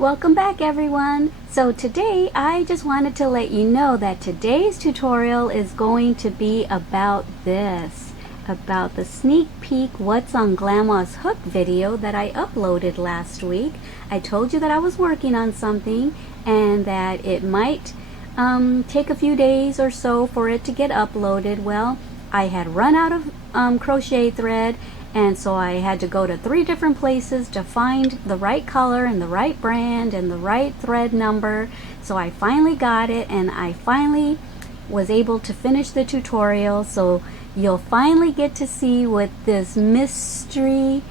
Welcome back everyone. So today I just wanted to let you know that today's tutorial is going to be about this, about the sneak peek what's on Glama's hook video that I uploaded last week. I told you that I was working on something and that it might take a few days or so for it to get uploaded. Well, I had run out of crochet thread, and so I had to go to 3 different places to find the right color and the right brand and the right thread number. So I finally got it, and I finally was able to finish the tutorial. So you'll finally get to see what this mystery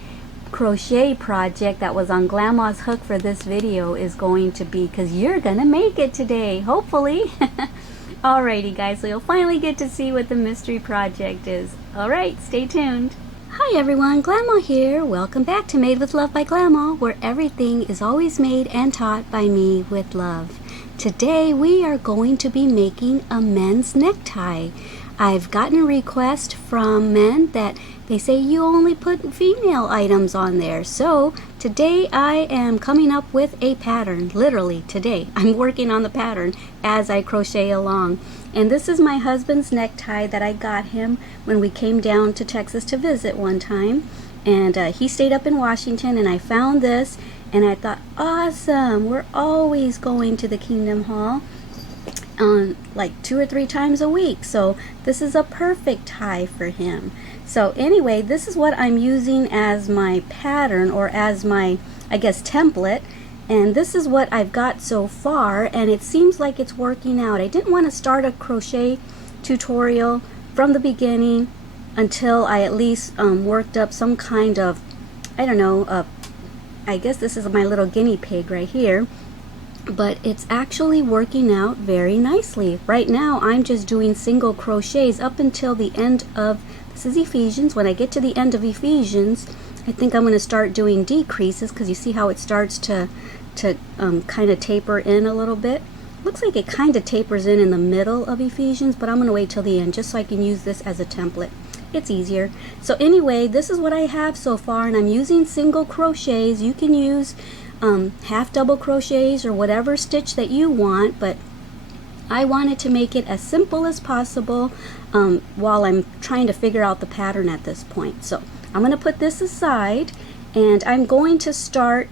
crochet project that was on Glama's hook for this video is going to be, because you're gonna make it today, hopefully. Alrighty guys, so you'll finally get to see what the mystery project is. Alright, stay tuned. Hi everyone, Glama here. Welcome back to Made with Love by Glama, where everything is always made and taught by me with love. Today we are going to be making a men's necktie. I've gotten a request from men that they say you only put female items on there. So today I am coming up with a pattern. Literally today I'm working on the pattern as I crochet along. And this is my husband's necktie that I got him when we came down to Texas to visit one time. And he stayed up in Washington, and I found this and I thought, awesome, we're always going to the Kingdom Hall like 2 or 3 times a week. So this is a perfect tie for him. So anyway, this is what I'm using as my pattern, or as my, I guess, template. And this is what I've got so far, and it seems like it's working out. I didn't want to start a crochet tutorial from the beginning until I at least worked up some kind of, I don't know, I guess this is my little guinea pig right here. But it's actually working out very nicely. Right now I'm just doing single crochets up until the end of, this is Ephesians. When I get to the end of Ephesians, I think I'm going to start doing decreases, because you see how it starts to kind of taper in a little bit. Looks like it kind of tapers in the middle of Ephesians, but I'm going to wait till the end just so I can use this as a template. It's easier. So anyway, this is what I have so far, and I'm using single crochets. You can use half double crochets or whatever stitch that you want, but I wanted to make it as simple as possible while I'm trying to figure out the pattern at this point. So I'm going to put this aside, and I'm going to start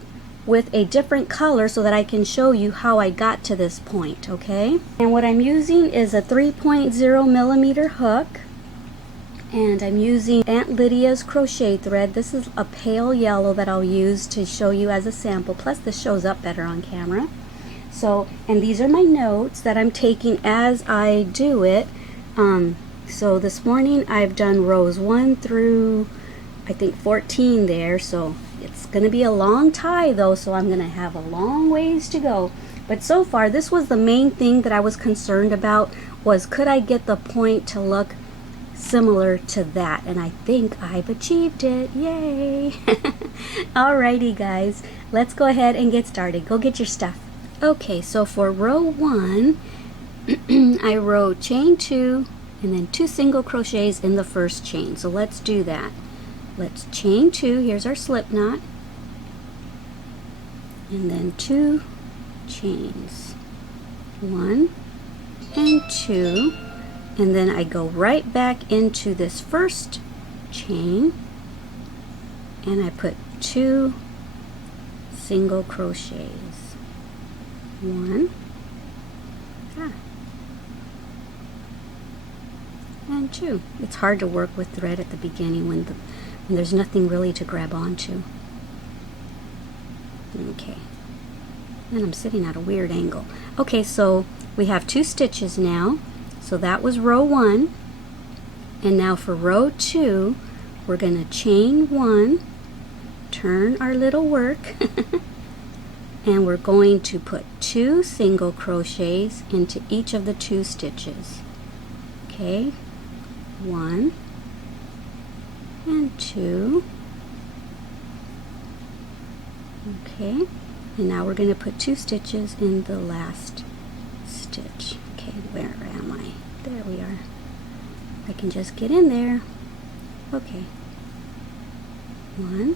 with a different color so that I can show you how I got to this point, okay? And what I'm using is a 3.0 millimeter hook, and I'm using Aunt Lydia's crochet thread. This is a pale yellow that I'll use to show you as a sample, plus this shows up better on camera. So, and these are my notes that I'm taking as I do it. So this morning I've done rows 1 through I think 14 there, so it's gonna be a long tie though, so I'm gonna have a long ways to go. But so far this was the main thing that I was concerned about, was could I get the point to look similar to that, and I think I've achieved it. Yay! Alrighty guys, let's go ahead and get started. Go get your stuff. Okay, so for row 1 I wrote chain 2 and then 2 single crochets in the first chain. So let's do that. Let's chain 2, here's our slip knot, and then 2 chains, 1 and 2, and then I go right back into this first chain and I put 2 single crochets, 1 and 2. It's hard to work with thread at the beginning when there's nothing really to grab onto. Okay, and I'm sitting at a weird angle. Okay, so we have 2 stitches now. So that was row 1, and now for row 2 we're going to chain 1, turn our little work, and we're going to put 2 single crochets into each of the 2 stitches. Okay, 1 and 2. Okay, and now we're going to put 2 stitches in the last stitch. Okay, where am I? There we are. I can just get in there. Okay, 1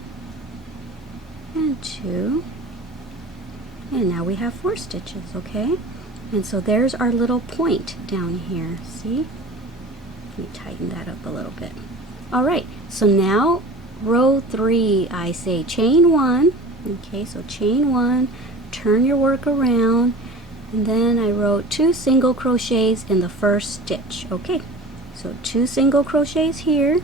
and 2, And now we have 4 stitches, okay? And so there's our little point down here, see? Let me tighten that up a little bit. All right, so now row 3, I say chain 1, okay, so chain 1, turn your work around, and then I wrote 2 single crochets in the first stitch, okay? So 2 single crochets here.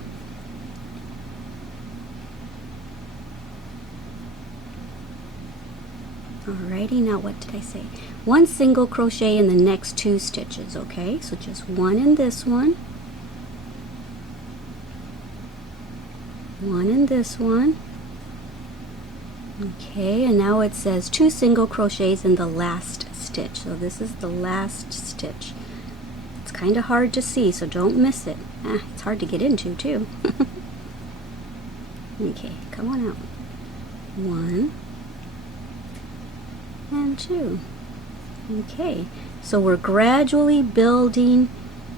Alrighty, now what did I say? 1 single crochet in the next 2 stitches, okay? So just 1 in this one, 1 in this one, okay, and now it says 2 single crochets in the last stitch. So this is the last stitch. It's kind of hard to see, so don't miss it. It's hard to get into too. Okay, come on out. 1 and 2. Okay, so we're gradually building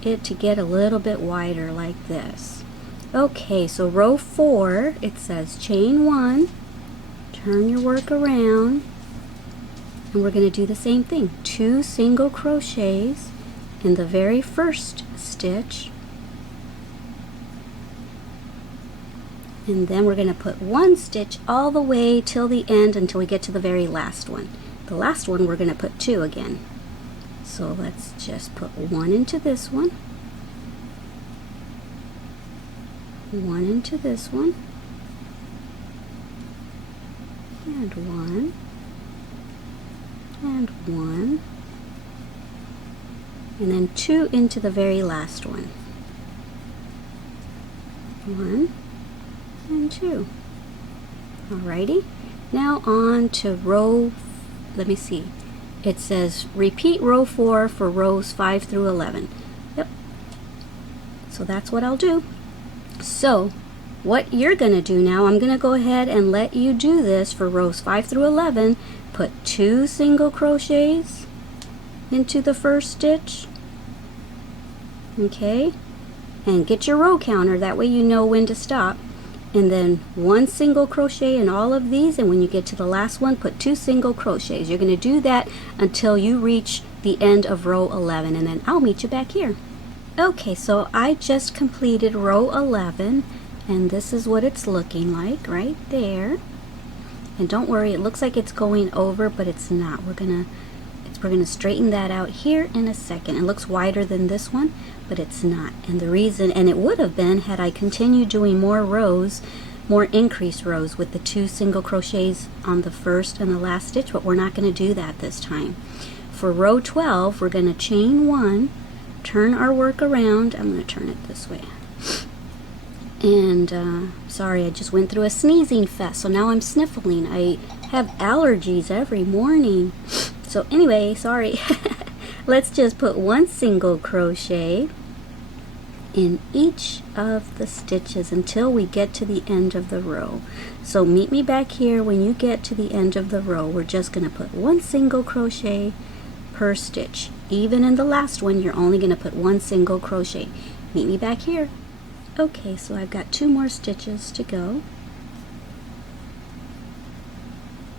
it to get a little bit wider like this. Okay, so row 4, it says chain 1, turn your work around, and we're going to do the same thing. 2 single crochets in the very first stitch, and then we're going to put 1 stitch all the way till the end until we get to the very last one. The last one we're going to put 2 again. So let's just put 1 into this one, 1 into this one, and 1, and 1, and then 2 into the very last one. 1 and 2. Alrighty, now on to row, let me see, it says repeat row 4 for rows 5 through 11. Yep, so that's what I'll do. So what you're going to do now, I'm going to go ahead and let you do this for rows 5 through 11. Put 2 single crochets into the first stitch, okay, and get your row counter, that way you know when to stop, and then 1 single crochet in all of these, and when you get to the last one, put 2 single crochets. You're going to do that until you reach the end of row 11, and then I'll meet you back here. Okay, so I just completed row 11, and this is what it's looking like right there. And don't worry, it looks like it's going over, but it's not. We're gonna straighten that out here in a second. It looks wider than this one, but it's not. And the reason, and it would have been had I continued doing more rows, more increased rows with the 2 single crochets on the first and the last stitch, but we're not going to do that this time. For row 12, we're going to chain 1, turn our work around. I'm going to turn it this way. And sorry, I just went through a sneezing fest, so now I'm sniffling. I have allergies every morning. So anyway, sorry. Let's just put 1 single crochet in each of the stitches until we get to the end of the row. So meet me back here when you get to the end of the row. We're just going to put 1 single crochet per stitch. Even in the last one, you're only going to put 1 single crochet. Meet me back here. Okay, so I've got 2 more stitches to go.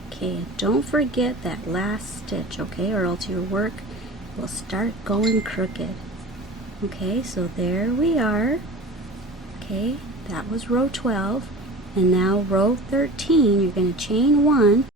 Okay, don't forget that last stitch, okay, or else your work will start going crooked. Okay, so there we are. Okay, that was row 12, and now row 13, you're going to chain 1.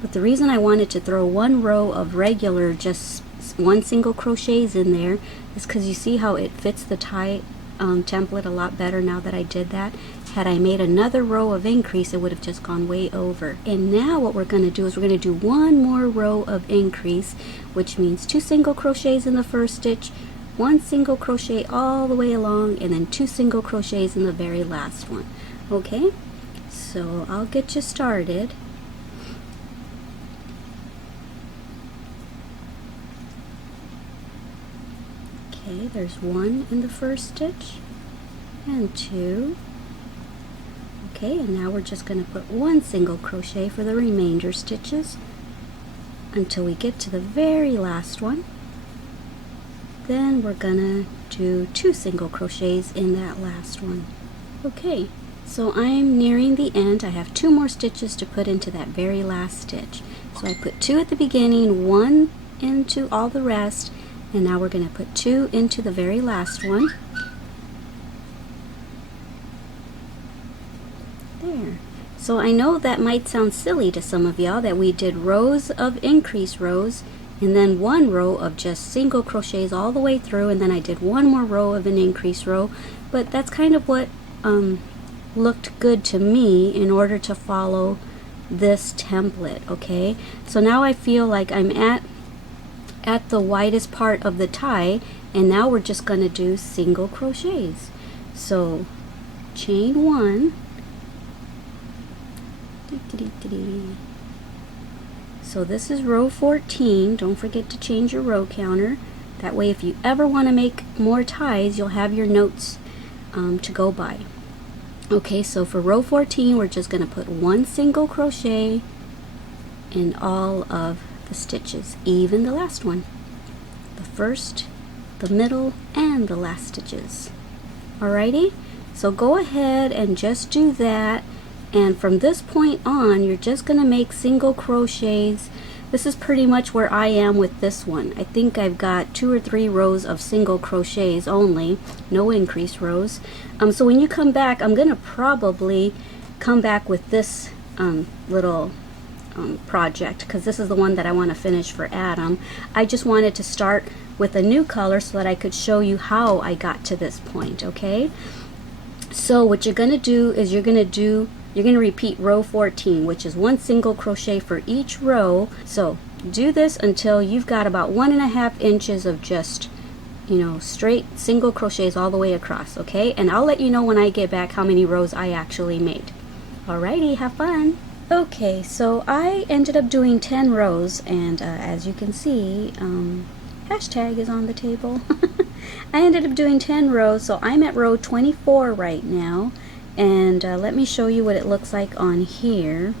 But the reason I wanted to throw 1 row of regular, just 1 single crochets in there, is because you see how it fits the tie template a lot better now that I did that. Had I made another row of increase, it would have just gone way over. And now what we're going to do is we're going to do 1 more row of increase, which means 2 single crochets in the first stitch, 1 single crochet all the way along, and then 2 single crochets in the very last one. Okay, so I'll get you started. Okay, there's 1 in the first stitch and 2. Okay, and now we're just going to put 1 single crochet for the remainder stitches until we get to the very last one. Then we're going to do 2 single crochets in that last one. Okay, So I'm nearing the end. I have 2 more stitches to put into that very last stitch. So I put 2 at the beginning, 1 into all the rest, and now we're going to put 2 into the very last one. There. So I know that might sound silly to some of y'all that we did rows of increase rows and then 1 row of just single crochets all the way through, and then I did 1 more row of an increase row, but that's kind of what looked good to me in order to follow this template. Okay, so now I feel like I'm at the widest part of the tie, and now we're just going to do single crochets. So chain 1, so this is row 14. Don't forget to change your row counter. That way if you ever want to make more ties, you'll have your notes to go by. Okay, so for row 14 we're just going to put 1 single crochet in all of the stitches, even the last one, the first, the middle, and the last stitches. Alrighty, so go ahead and just do that, and from this point on you're just going to make single crochets. This is pretty much where I am with this one. I think I've got 2 or 3 rows of single crochets only, no increase rows. So when you come back, I'm going to probably come back with this little project, because this is the one that I want to finish for Adam. I just wanted to start with a new color so that I could show you how I got to this point. Okay, so what you're going to do is you're going to repeat row 14, which is 1 single crochet for each row. So do this until you've got about 1.5 inches of just, you know, straight single crochets all the way across. Okay, and I'll let you know when I get back how many rows I actually made. Alrighty, have fun. Okay, so I ended up doing 10 rows, and as you can see, hashtag is on the table. I ended up doing 10 rows, so I'm at row 24 right now, and let me show you what it looks like on here.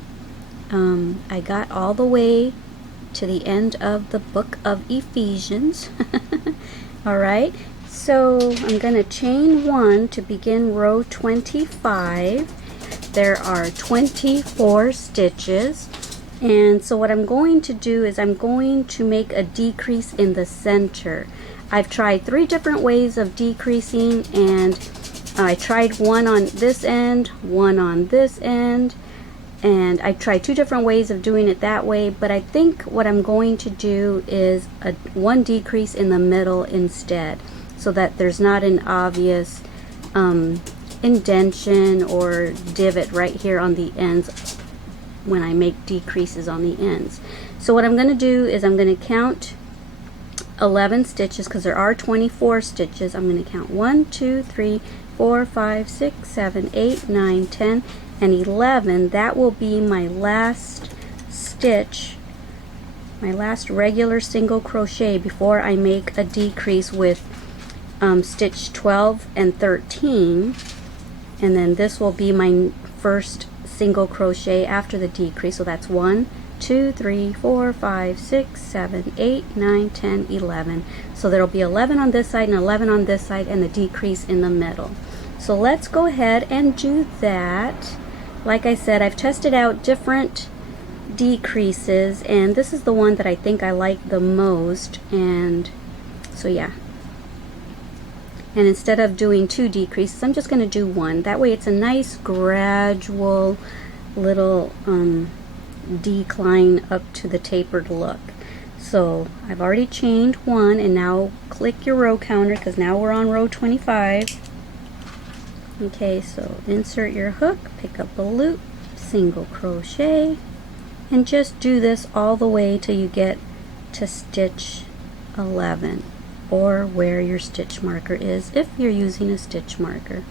I got all the way to the end of the book of Ephesians. Alright, so I'm going to chain 1 to begin row 25. There are 24 stitches, and so what I'm going to do is I'm going to make a decrease in the center. I've tried 3 different ways of decreasing, and I tried one on this end, one on this end, and I tried 2 different ways of doing it that way, but I think what I'm going to do is one decrease in the middle instead, so that there's not an obvious indentation or divot right here on the ends when I make decreases on the ends. So what I'm going to do is I'm going to count 11 stitches, because there are 24 stitches. I'm going to count 1, 2, 3, 4, 5, 6, 7, 8, 9, 10, and 11. That will be my last stitch, my last regular single crochet before I make a decrease with stitch 12 and 13, and then this will be my first single crochet after the decrease. So that's 1, 2, 3, 4, 5, 6, 7, 8, 9, 10, 11. So there'll be 11 on this side and 11 on this side, and the decrease in the middle. So let's go ahead and do that. Like I said, I've tested out different decreases, and this is the one that I think I like the most, and so yeah. And instead of doing 2 decreases, I'm just going to do 1. That way it's a nice gradual little decline up to the tapered look. So I've already chained 1, and now click your row counter, because now we're on row 25. Okay, so insert your hook, pick up a loop, single crochet, and just do this all the way till you get to stitch 11, or where your stitch marker is if you're using a stitch marker.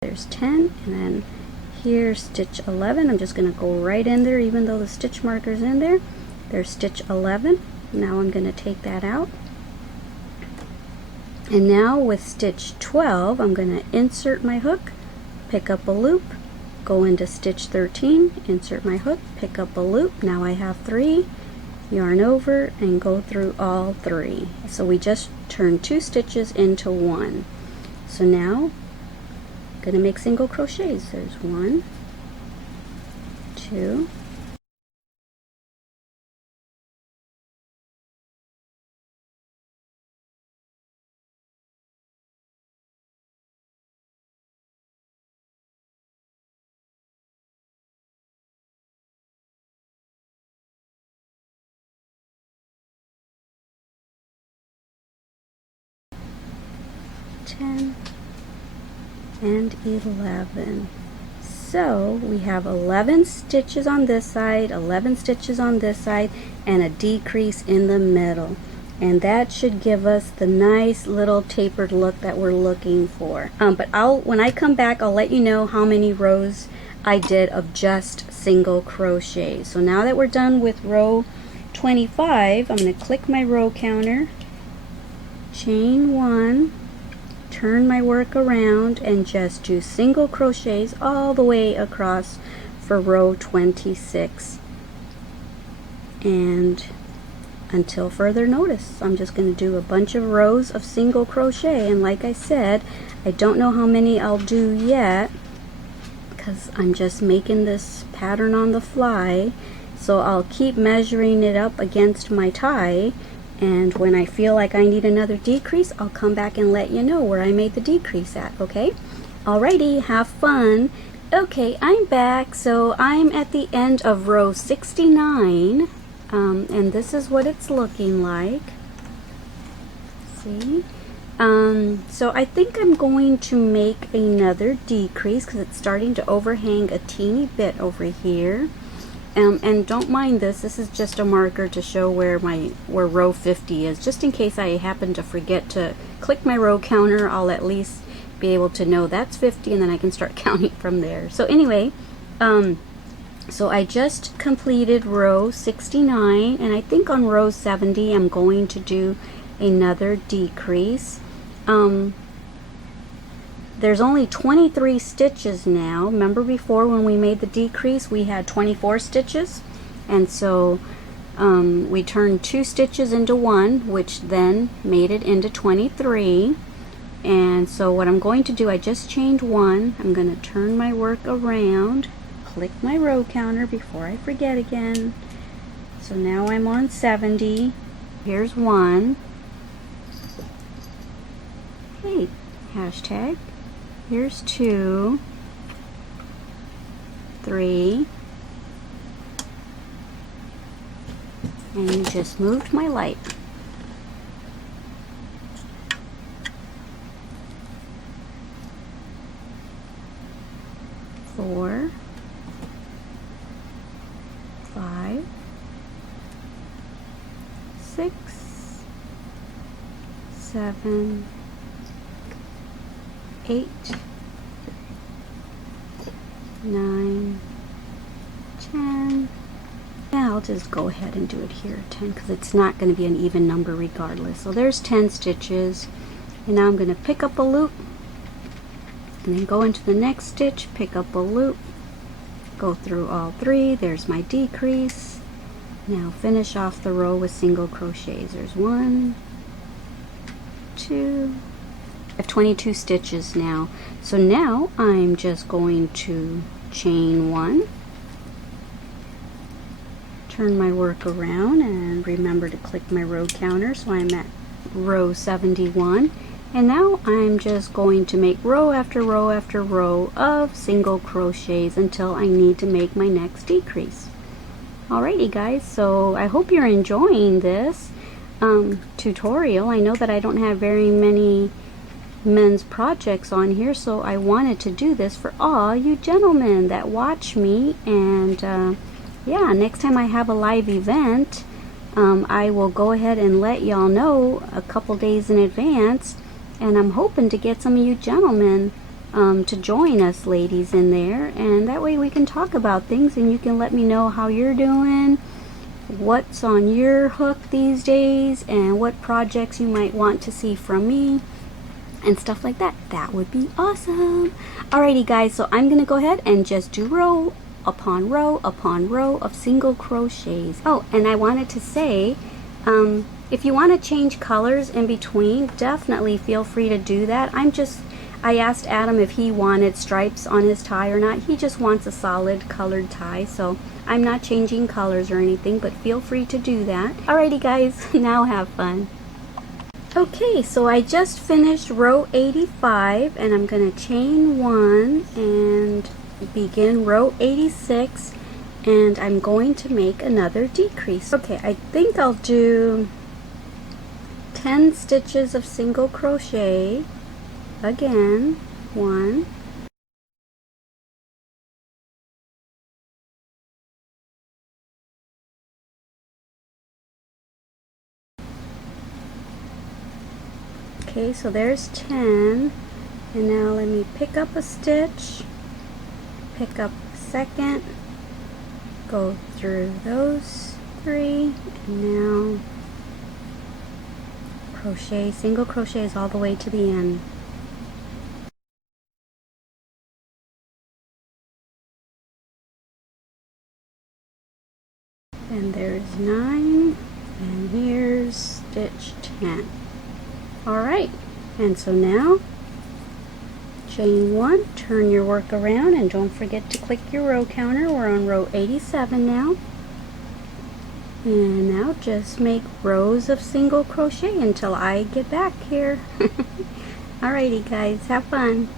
There's 10, and then here's stitch 11. I'm just going to go right in there even though the stitch marker's in there. There's stitch 11. Now I'm going to take that out. And now with stitch 12, I'm going to insert my hook, pick up a loop, go into stitch 13, insert my hook, pick up a loop. Now I have 3, yarn over and go through all 3. So we just turned 2 stitches into 1. So now I'm going to make single crochets. There's 1, 2, 10 and 11. So we have 11 stitches on this side, 11 stitches on this side, and a decrease in the middle. And that should give us the nice little tapered look that we're looking for. But when I come back, I'll let you know how many rows I did of just single crochet. So now that we're done with row 25, I'm going to click my row counter, chain 1, turn my work around, and just do single crochets all the way across for row 26. And until further notice, I'm just going to do a bunch of rows of single crochet. And like I said, I don't know how many I'll do yet because I'm just making this pattern on the fly. So I'll keep measuring it up against my tie, and when I feel like I need another decrease, I'll come back and let you know where I made the decrease at, okay? Alrighty, have fun. Okay, I'm back. So I'm at the end of row 69, and this is what it's looking like. See? So I think I'm going to make another decrease because it's starting to overhang a teeny bit over here. And don't mind this is just a marker to show where row 50 is, just in case I happen to forget to click my row counter. I'll at least be able to know that's 50, and then I can start counting from there. So anyway, so I just completed row 69, and I think on row 70 I'm going to do another decrease. There's only 23 stitches now. Remember before when we made the decrease we had 24 stitches, and so we turned 2 stitches into 1, which then made it into 23. And so what I'm going to do, I just chained 1. I'm going to turn my work around, click my row counter before I forget again. So now I'm on 70. Here's 1. Hey, hashtag. Here's 2, 3, and you just moved my light. 4, 5, 6, 7, 8, 9, 10. Yeah, I'll just go ahead and do it here, 10, because it's not going to be an even number regardless. So there's 10 stitches, and now I'm going to pick up a loop, and then go into the next stitch, pick up a loop, go through all 3. There's my decrease. Now finish off the row with single crochets. There's 1, 2. I have 22 stitches now. So now I'm just going to chain 1, turn my work around, and remember to click my row counter, so I'm at row 71. And now I'm just going to make row after row after row of single crochets until I need to make my next decrease. Alrighty guys, so I hope you're enjoying this tutorial. I know that I don't have very many men's projects on here, so I wanted to do this for all you gentlemen that watch me. And yeah, next time I have a live event, I will go ahead and let y'all know a couple days in advance, and I'm hoping to get some of you gentlemen to join us ladies in there, and that way we can talk about things and you can let me know how you're doing, what's on your hook these days and what projects you might want to see from me and stuff like that. That would be awesome. Alrighty guys, so I'm gonna go ahead and just do row upon row upon row of single crochets. Oh, and I wanted to say, if you want to change colors in between, definitely feel free to do that. I asked Adam if he wanted stripes on his tie or not. He just wants a solid colored tie, so I'm not changing colors or anything, but feel free to do that. Alrighty guys, now have fun. Okay, so I just finished row 85 and I'm going to chain 1 and begin row 86, and I'm going to make another decrease. Okay, I think I'll do 10 stitches of single crochet. Again, 1, okay, so there's 10, and now let me pick up a stitch, pick up a second, go through those 3, and now crochet, single crochets all the way to the end. And there's 9, and here's stitch 10. Alright, and so now chain 1, turn your work around, and don't forget to click your row counter. We're on row 87 now. And now just make rows of single crochet until I get back here. Alrighty guys, have fun.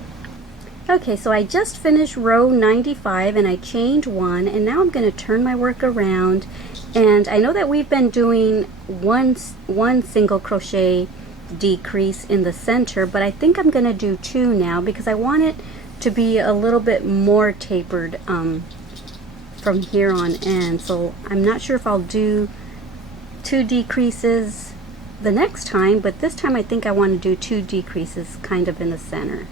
Okay, so I just finished row 95 and I chained 1, and now I'm going to turn my work around. And I know that we've been doing one single crochet decrease in the center, but I think I'm going to do 2 now because I want it to be a little bit more tapered from here on in. So I'm not sure if I'll do 2 decreases the next time, but this time I think I want to do 2 decreases kind of in the center.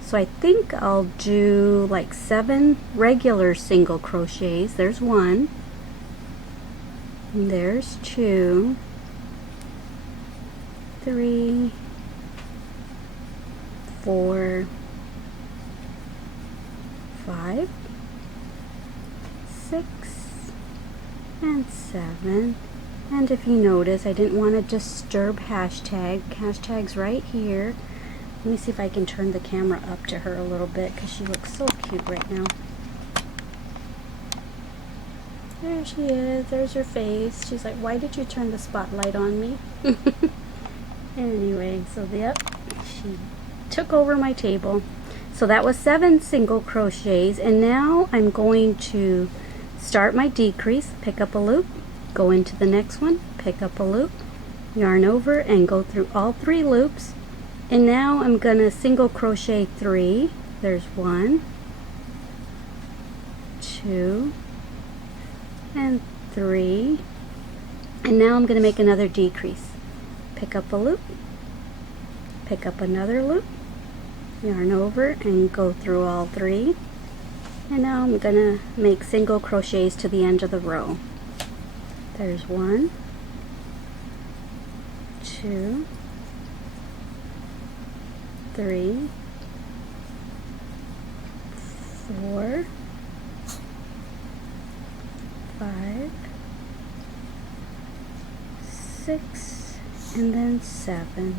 So I think I'll do like 7 regular single crochets. There's 1, and there's 2, 3, 4, 5, 6, and 7. And if you notice, I didn't want to disturb hashtag's right here. Let me see if I can turn the camera up to her a little bit because she looks so cute right now. There she is. There's her face. She's like, why did you turn the spotlight on me? Anyway, so yep, she took over my table. So that was 7 single crochets, and now I'm going to start my decrease, pick up a loop, go into the next one, pick up a loop, yarn over, and go through all 3 loops. And now I'm gonna single crochet 3. There's 1, 2, and 3. And now I'm gonna make another decrease. Pick up a loop, pick up another loop, yarn over, and go through all 3. And now I'm gonna make single crochets to the end of the row. There's 1, 2, 3, 4, 5, 6, and then 7.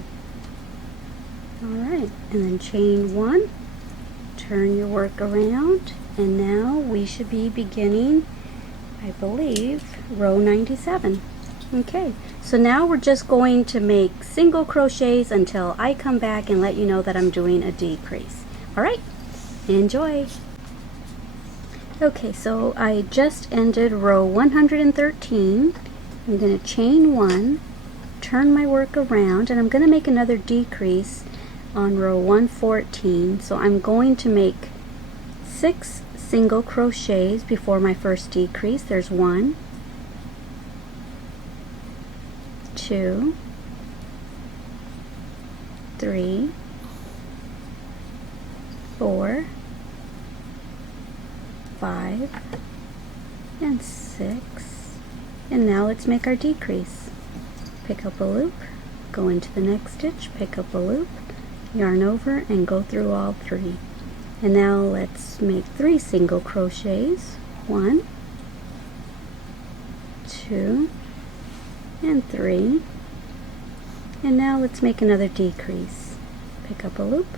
Alright, and then chain 1, turn your work around, and now we should be beginning, I believe, row 97. Okay, so now we're just going to make single crochets until I come back and let you know that I'm doing a decrease. Alright, enjoy! Okay, so I just ended row 113. I'm going to chain 1, turn my work around, and I'm going to make another decrease on row 114. So I'm going to make 6 single crochets before my first decrease. There's 1, 2, 3, 4, 5, and 6, And now let's make our decrease. Pick up a loop, go into the next stitch, pick up a loop, yarn over, and go through all 3. And now let's make 3 single crochets. 1, 2, and 3. And now let's make another decrease. Pick up a loop,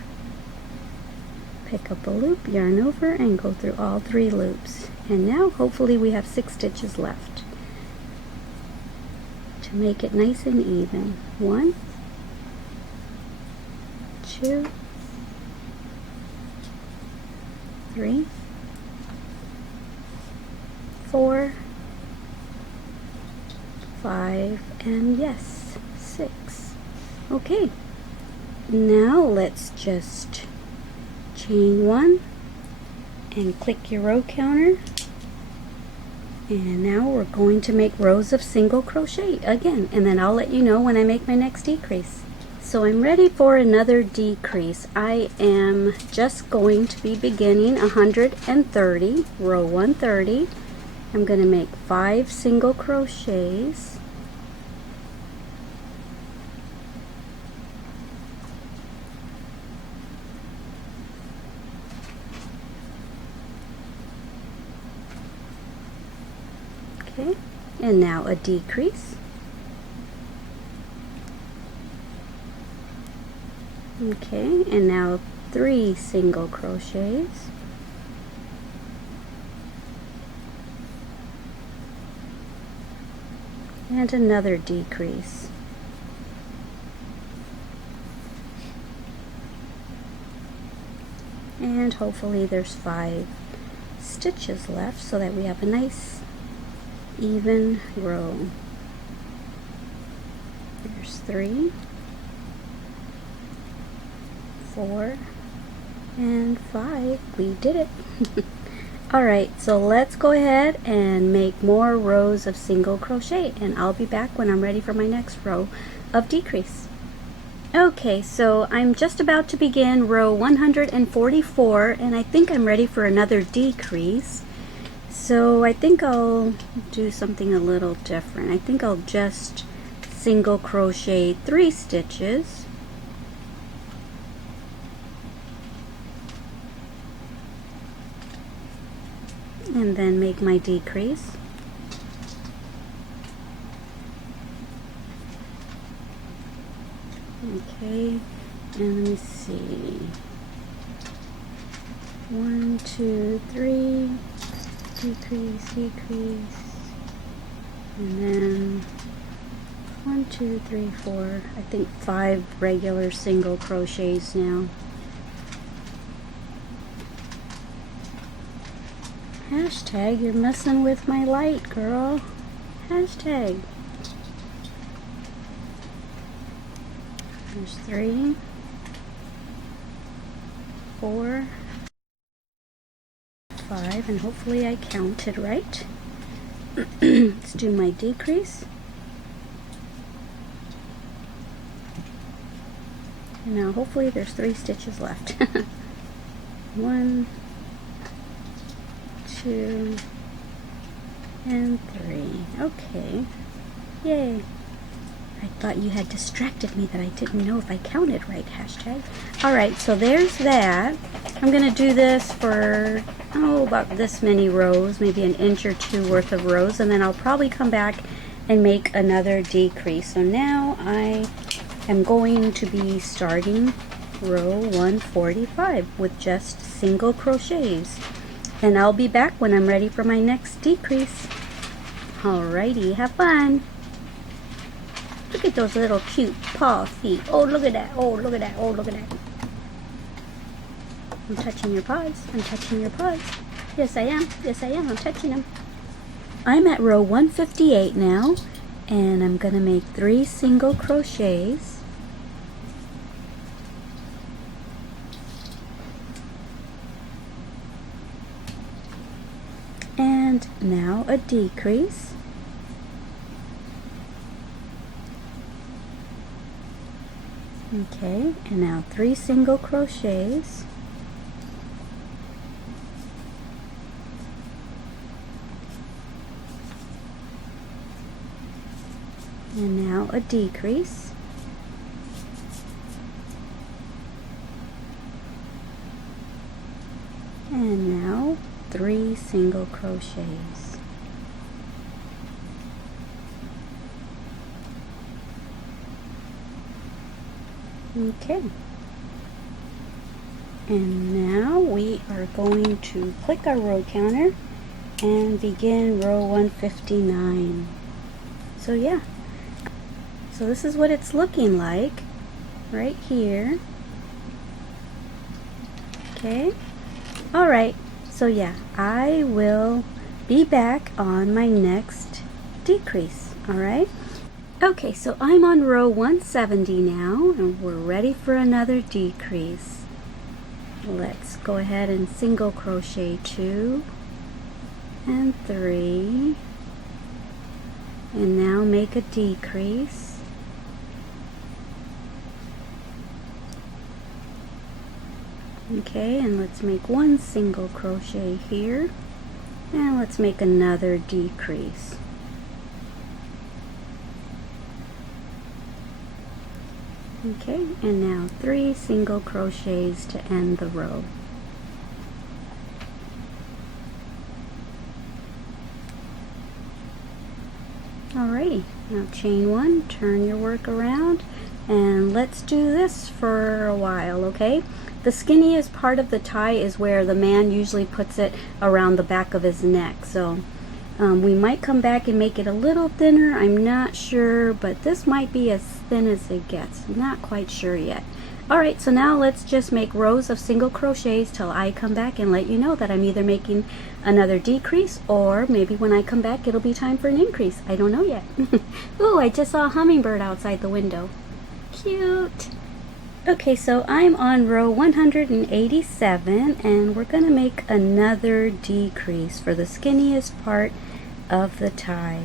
pick up a loop, yarn over, and go through all 3 loops. And now hopefully we have 6 stitches left to make it nice and even. 1, 2, 3, 4, 5, and yes, 6. Okay, now let's just chain 1 and click your row counter, and now we're going to make rows of single crochet again, and then I'll let you know when I make my next decrease. So I'm ready for another decrease. I am just going to be beginning 130, row 130. I'm going to make 5 single crochets. Okay, and now a decrease. Okay, and now 3 single crochets. And another decrease. And hopefully there's 5 stitches left so that we have a nice even row. There's 3, 4, and 5. We did it. Alright, so let's go ahead and make more rows of single crochet, and I'll be back when I'm ready for my next row of decrease. Okay, so I'm just about to begin row 144, and I think I'm ready for another decrease. So I think I'll do something a little different. I think I'll just single crochet 3 stitches. And then make my decrease. Okay, and let me see. 1, 2, 3, decrease, decrease, and then 1, 2, 3, 4. I think 5 regular single crochets now. Hashtag, you're messing with my light, girl. Hashtag. There's 3, 4, 5, and hopefully I counted right. Let's do my decrease. And now hopefully there's 3 stitches left. 1, 2, and 3. Okay. Yay. I thought you had distracted me that I didn't know if I counted right, hashtag. Alright, so there's that. I'm going to do this for, about this many rows, maybe an inch or 2 worth of rows, and then I'll probably come back and make another decrease. So now I am going to be starting row 145 with just single crochets. And I'll be back when I'm ready for my next decrease. Alrighty, have fun. Look at those little cute paw feet. Oh, look at that. Oh, look at that. Oh, look at that. I'm touching your paws. I'm touching your paws. Yes, I am. Yes, I am. I'm touching them. I'm at row 158 now, and I'm going to make 3 single crochets. And now a decrease. Okay, and now 3 single crochets. And now a decrease. And now 3 single crochets. Okay. And now we are going to click our row counter and begin row 159. So yeah, so this is what it's looking like right here. Okay. All right. So yeah, I will be back on my next decrease. All right. Okay, so I'm on row 170 now, and we're ready for another decrease. Let's go ahead and single crochet 2 and 3, and now make a decrease. Okay, and let's make 1 single crochet here, and let's make another decrease. Okay, and now 3 single crochets to end the row. Alrighty, now chain 1, turn your work around, and let's do this for a while, okay? The skinniest part of the tie is where the man usually puts it around the back of his neck, so we might come back and make it a little thinner. I'm not sure, but this might be as thin as it gets. I'm not quite sure yet. Alright, so now let's just make rows of single crochets till I come back and let you know that I'm either making another decrease, or maybe when I come back it'll be time for an increase. I don't know yet. Ooh, I just saw a hummingbird outside the window. Cute! Okay, so I'm on row 187, and we're going to make another decrease for the skinniest part of the tie.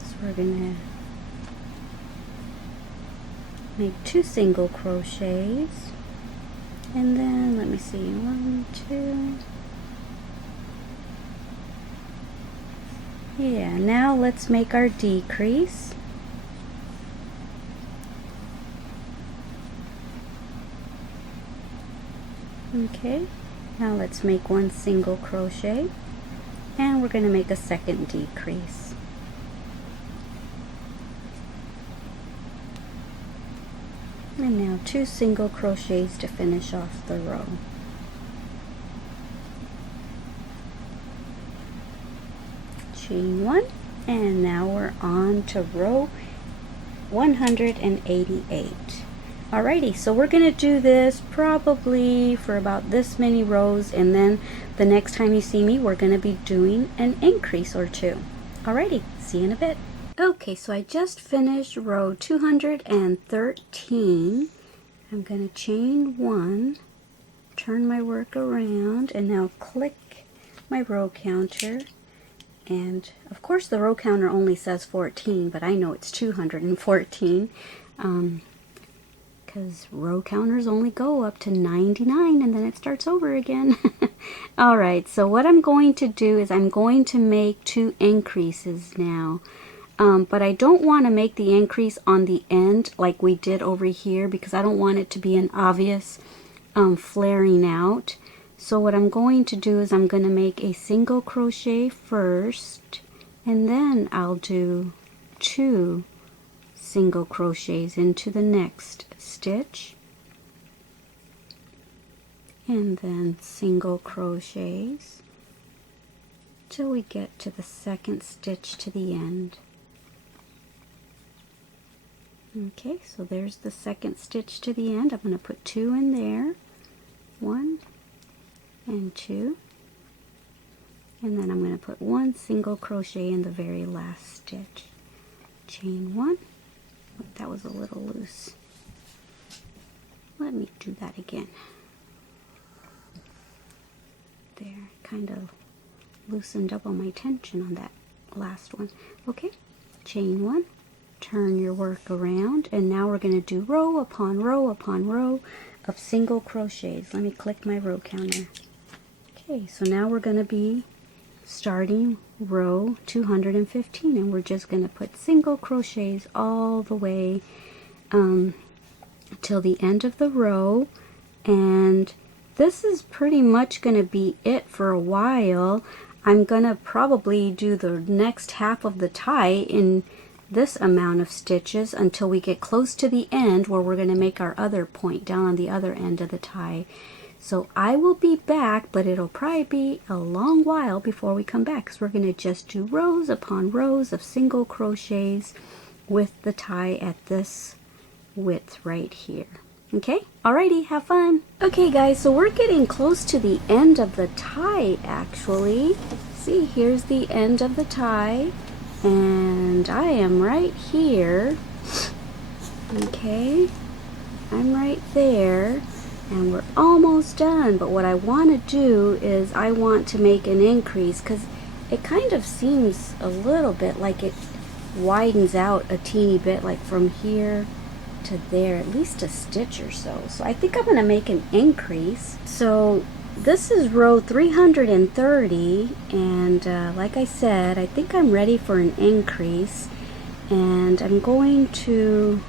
So we're going to make 2 single crochets, and then let me see, 1, 2. Yeah, now let's make our decrease. Okay, now let's make 1 single crochet, and we're going to make a second decrease. And now 2 single crochets to finish off the row. Chain 1, and now we're on to row 188. Alrighty, so we're going to do this probably for about this many rows, and then the next time you see me we're going to be doing an increase or 2. Alrighty, see you in a bit. Okay, so I just finished row 213. I'm going to chain 1, turn my work around, and now click my row counter. And of course the row counter only says 14, but I know it's 214. Because row counters only go up to 99 and then it starts over again. Alright, so what I'm going to do is I'm going to make 2 increases now. But I don't want to make the increase on the end like we did over here, because I don't want it to be an obvious flaring out. So what I'm going to do is I'm going to make a single crochet first, and then I'll do 2 single crochets into the next stitch, and then single crochets till we get to the second stitch to the end. Okay, so there's the second stitch to the end. I'm going to put 2 in there, 1 and 2, and then I'm going to put 1 single crochet in the very last stitch. Chain 1. Oh, that was a little loose. Let me do that again. There, kind of loosened up on my tension on that last one. Okay, chain 1, turn your work around, and now we're going to do row upon row upon row of single crochets. Let me click my row counter. Okay, so now we're going to be starting row 215, and we're just going to put single crochets all the way till the end of the row. And this is pretty much going to be it for a while. I'm going to probably do the next half of the tie in this amount of stitches until we get close to the end, where we're going to make our other point down on the other end of the tie. So I will be back, but it'll probably be a long while before we come back, because we're going to just do rows upon rows of single crochets with the tie at this width right here. Okay, alrighty, have fun. Okay guys, so we're getting close to the end of the tie actually. See, here's the end of the tie, and I am right here. Okay, I'm right there. And we're almost done, but what I want to do is I want to make an increase, because it kind of seems a little bit like it widens out a teeny bit, like from here to there, at least a stitch or so. So I think I'm going to make an increase. So this is row 330, and like I said, I think I'm ready for an increase, and I'm going to,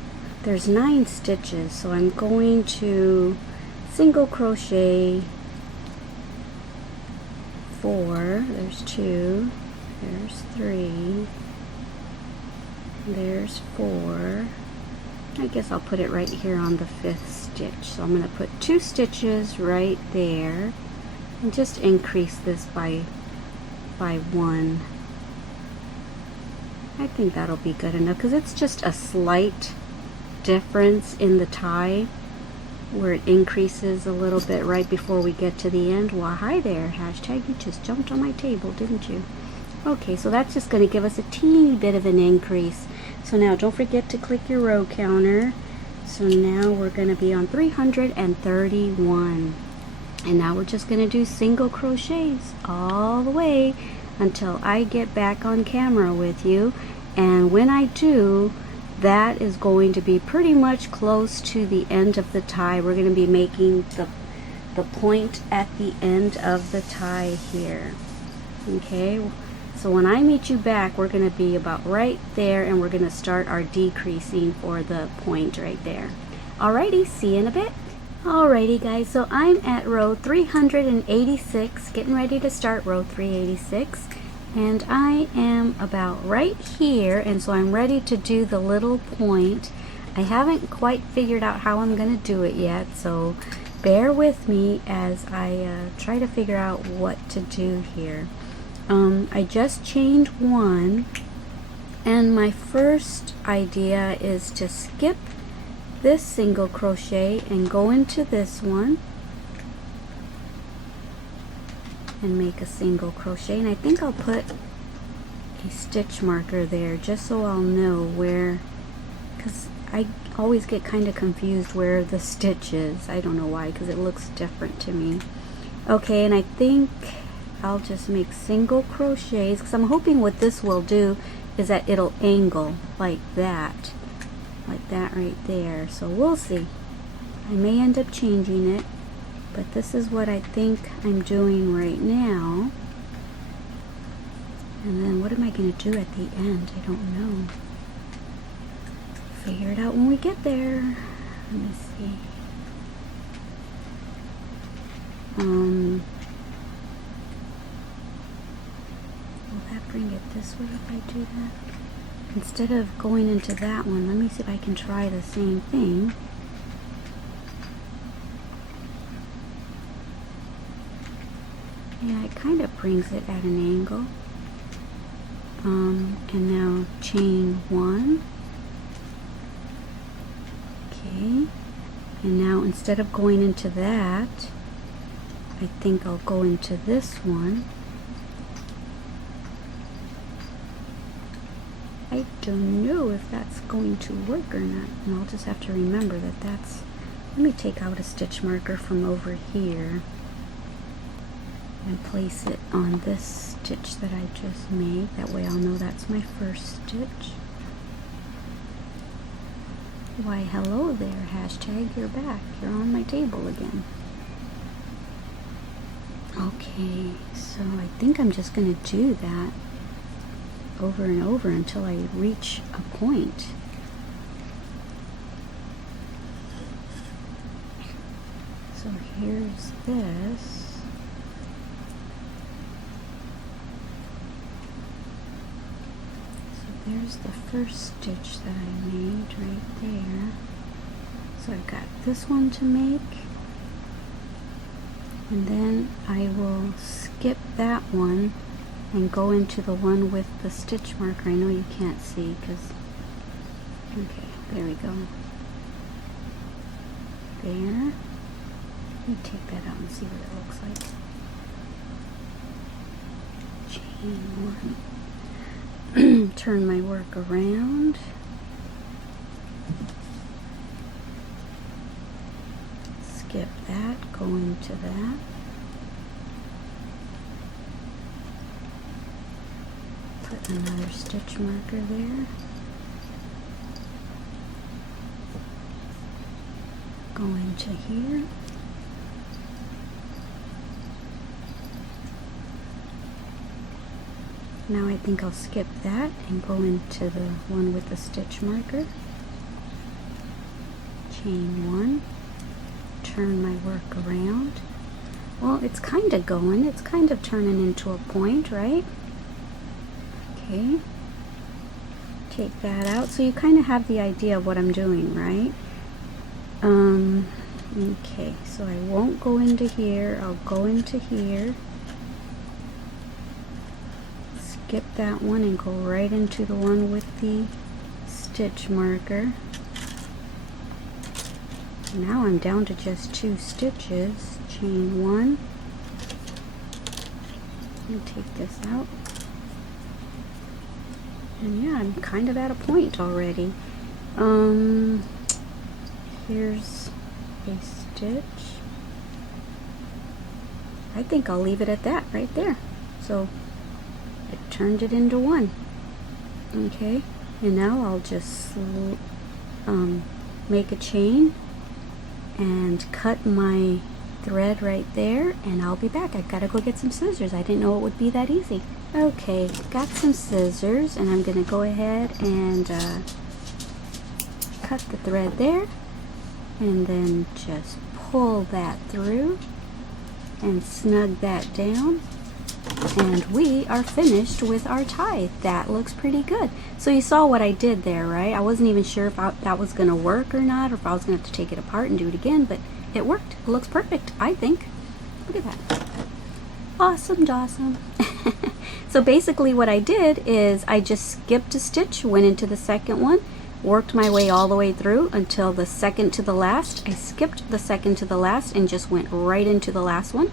there's 9 stitches, so I'm going to single crochet 4, there's 2, there's 3, there's 4. I guess I'll put it right here on the 5th stitch. So I'm going to put 2 stitches right there and just increase this by 1. I think that'll be good enough, because it's just a slight difference in the tie where it increases a little bit right before we get to the end. Well, hi there, hashtag, you just jumped on my table, didn't you? Okay, so that's just going to give us a teeny bit of an increase. So now don't forget to click your row counter. So now we're going to be on 331, and now we're just going to do single crochets all the way until I get back on camera with you. And when I do, that is going to be pretty much close to the end of the tie. We're going to be making the point at the end of the tie here. Okay, so when I meet you back, we're going to be about right there, and we're going to start our decreasing for the point right there. Alrighty, see you in a bit. Alrighty guys, so I'm at row 386, getting ready to start row 386. And I am about right here, and so I'm ready to do the little point. I haven't quite figured out how I'm going to do it yet, so bear with me as I try to figure out what to do here. I just chained 1, and my first idea is to skip this single crochet and go into this one and make a single crochet, and I think I'll put a stitch marker there just so I'll know where, because I always get kind of confused where the stitch is. I don't know why, because it looks different to me. Okay, and I think I'll just make single crochets, because I'm hoping what this will do is that it'll angle like that right there. So we'll see. I may end up changing it, but this is what I think I'm doing right now. And then what am I going to do at the end? I don't know. Figure it out when we get there. Let me see. Will that bring it this way if I do that? Instead of going into that one, let me see if I can try the same thing. Yeah, it kind of brings it at an angle. And now chain 1. Okay. And now instead of going into that, I think I'll go into this one. I don't know if that's going to work or not. And I'll just have to remember that that's... Let me take out a stitch marker from over here and place it on this stitch that I just made. That way I'll know that's my first stitch. Why, hello there, hashtag, you're back. You're on my table again. Okay, so I think I'm just going to do that over and over until I reach a point. So here's this. So there's the first stitch that I made right there. So I've got this one to make. And then I will skip that one and go into the one with the stitch marker. I know you can't see because, okay, there we go. There. Let me take that out and see what it looks like. Chain one. Turn my work around. Skip that, go into that. Put another stitch marker there. Go into here. Now I think I'll skip that and go into the one with the stitch marker. Chain one. Turn my work around. Well, it's kind of going. It's kind of turning into a point, right? Okay. Take that out. So you kind of have the idea of what I'm doing, right? Okay, so I won't go into here. I'll go into here. Skip that one and go right into the one with the stitch marker. Now I'm down to just 2 stitches. Chain one. And take this out. And yeah, I'm kind of at a point already. Here's a stitch. I think I'll leave it at that right there. So I turned it into one. Okay, and now I'll just make a chain and cut my thread right there, and I'll be back. I've got to go get some scissors. I didn't know it would be that easy. Okay, got some scissors, and I'm going to go ahead and cut the thread there, and then just pull that through and snug that down, and we are finished with our tie. That looks pretty good. So you saw what I did there, right? I wasn't even sure if that was going to work or not, or if I was going to have to take it apart and do it again, but it worked. It looks perfect, I think. Look at that. Awesome dawsome. So basically what I did is I just skipped a stitch, went into the second one, worked my way all the way through until the second to the last. I skipped the second to the last and just went right into the last one.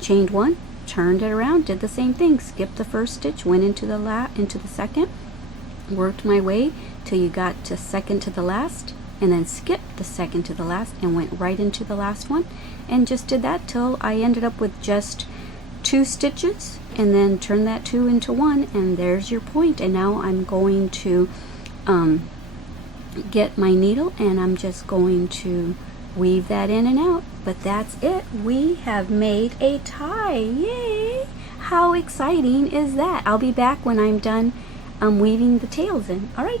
Chained one, turned it around, did the same thing. Skipped the first stitch, went into the second, worked my way till you got to second to the last, and then skipped the second to the last and went right into the last one, and just did that till I ended up with just 2 stitches, and then turn that 2 into 1, and there's your point. And now I'm going to get my needle, and I'm just going to weave that in and out. But that's it. We have made a tie. Yay! How exciting is that? I'll be back when I'm done weaving the tails in. Alright.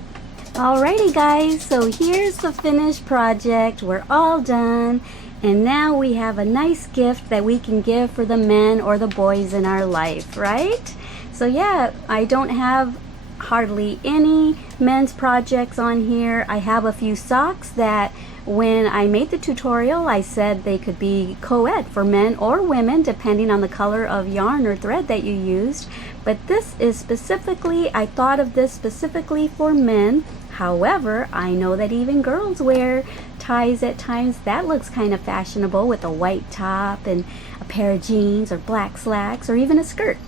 Alrighty guys, so here's the finished project. We're all done. And now we have a nice gift that we can give for the men or the boys in our life, right? So yeah, I don't have hardly any men's projects on here. I have a few socks that when I made the tutorial, I said they could be co-ed for men or women depending on the color of yarn or thread that you used. But this is specifically, I thought of this specifically for men. However, I know that even girls wear ties at times. That looks kind of fashionable with a white top and a pair of jeans or black slacks or even a skirt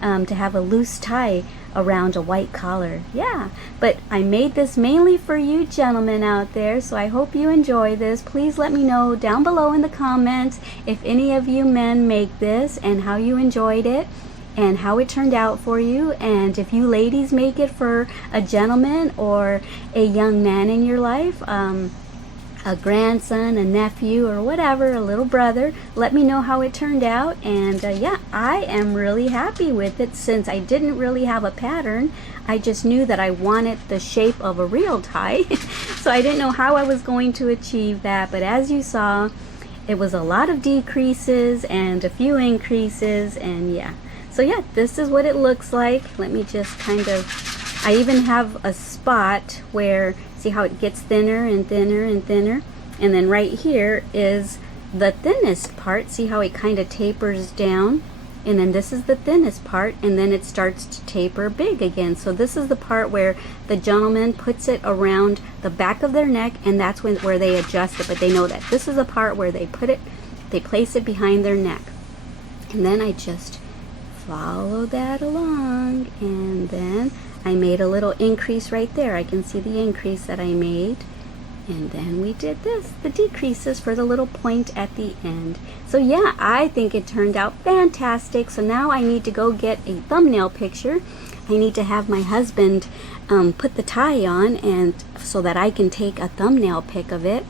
to have a loose tie around a white collar. Yeah, but I made this mainly for you gentlemen out there, so I hope you enjoy this. Please let me know down below in the comments if any of you men make this and how you enjoyed it and how it turned out for you, and if you ladies make it for a gentleman or a young man in your life. a grandson, a nephew, or whatever, a little brother. Let me know how it turned out. And yeah, I am really happy with it. Since I didn't really have a pattern, I just knew that I wanted the shape of a real tie. So I didn't know how I was going to achieve that, but as you saw, it was a lot of decreases and a few increases, and yeah. So yeah, this is what it looks like. Let me just kind of, I even have a spot where, see how it gets thinner and thinner and thinner, and then right here is the thinnest part. See how it kind of tapers down, and then this is the thinnest part, and then it starts to taper big again. So this is the part where the gentleman puts it around the back of their neck, and that's where they adjust it. But they know that this is the part where they put it, they place it behind their neck, and then I just follow that along, and then I made a little increase right there. I can see the increase that I made. And then we did this, the decreases for the little point at the end. So yeah, I think it turned out fantastic. So now I need to go get a thumbnail picture. I need to have my husband put the tie on, and so that I can take a thumbnail pic of it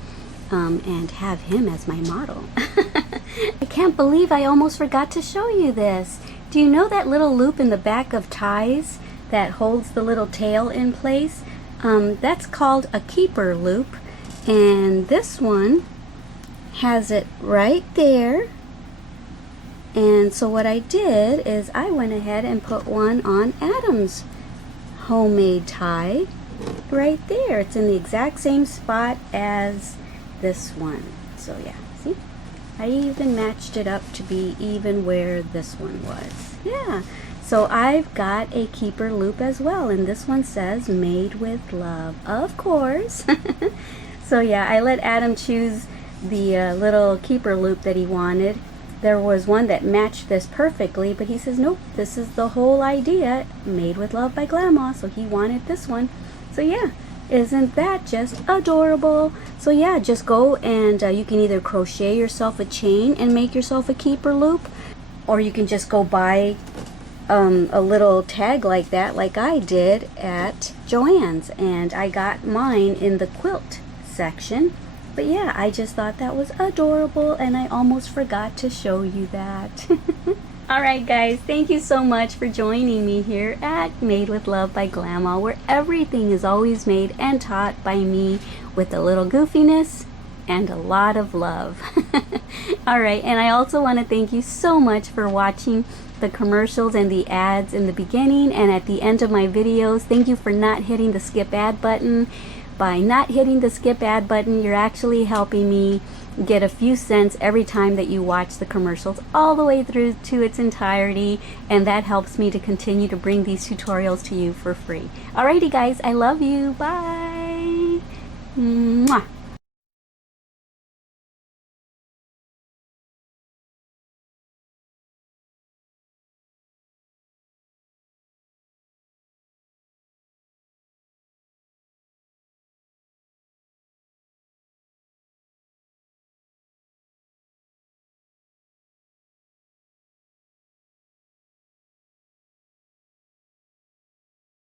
and have him as my model. I can't believe I almost forgot to show you this. Do you know that little loop in the back of ties that holds the little tail in place? That's called a keeper loop. And this one has it right there. And so what I did is I went ahead and put one on Adam's homemade tie right there. It's in the exact same spot as this one. So yeah, see? I even matched it up to be even where this one was. Yeah. So I've got a keeper loop as well, and this one says made with love, of course. So yeah, I let Adam choose the little keeper loop that he wanted. There was one that matched this perfectly, but he says, nope, this is the whole idea, made with love by Glama. So he wanted this one. So yeah, isn't that just adorable? So yeah, just go and you can either crochet yourself a chain and make yourself a keeper loop, or you can just go buy a little tag like that, like I did at Joann's, and I got mine in the quilt section. But yeah, I just thought that was adorable, and I almost forgot to show you that. Alright guys, thank you so much for joining me here at Made with Love by Glama, where everything is always made and taught by me with a little goofiness and a lot of love. Alright, and I also want to thank you so much for watching the commercials and the ads in the beginning and at the end of my videos. Thank you for not hitting the skip ad button. By not hitting the skip ad button, you're actually helping me get a few cents every time that you watch the commercials all the way through to its entirety, and that helps me to continue to bring these tutorials to you for free. Alrighty guys, I love you. Bye. Mwah.